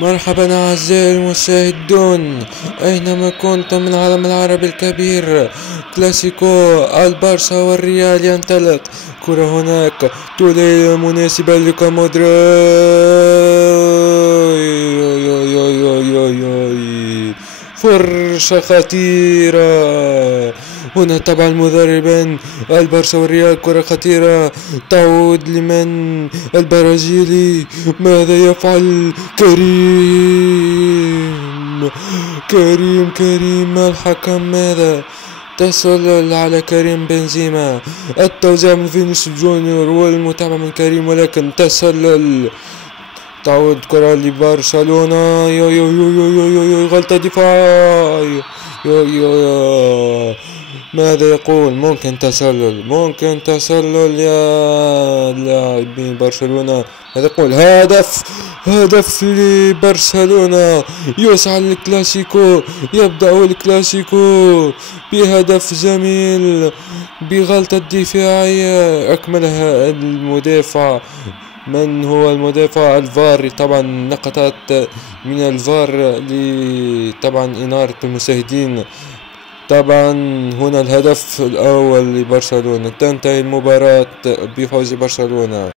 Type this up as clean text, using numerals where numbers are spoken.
مرحبا أعزائي المشاهدون أينما كنتم من العالم العربي الكبير. كلاسيكو البارسا والريال ينطلق. كرة هناك تولي مناسبة لك مودريك. فرشة خطيرة هنا. طبعا المدربان البارسا والريال. كرة خطيرة تعود لمن؟ البرازيلي. ماذا يفعل كريم الحكم؟ ماذا؟ تسلل على كريم بنزيما. التوزيع من فينيسيوس جونيور والمتابعة من كريم، ولكن تسلل. تعود كرة لبرشلونة. يو غلطة دفاع. يو ماذا يقول؟ ممكن تسلل يا لاعبين برشلونة. ماذا يقول؟ هدف لبرشلونة. يسعى الكلاسيكو. يبدأ الكلاسيكو بهدف جميل بغلطة دفاعية أكملها المدافع. من هو المدافع؟ الفار. طبعا نقطات من الفار طبعا إنارة المشاهدين. طبعا هنا الهدف الأول لبرشلونة. تنتهي المباراة بفوز برشلونة.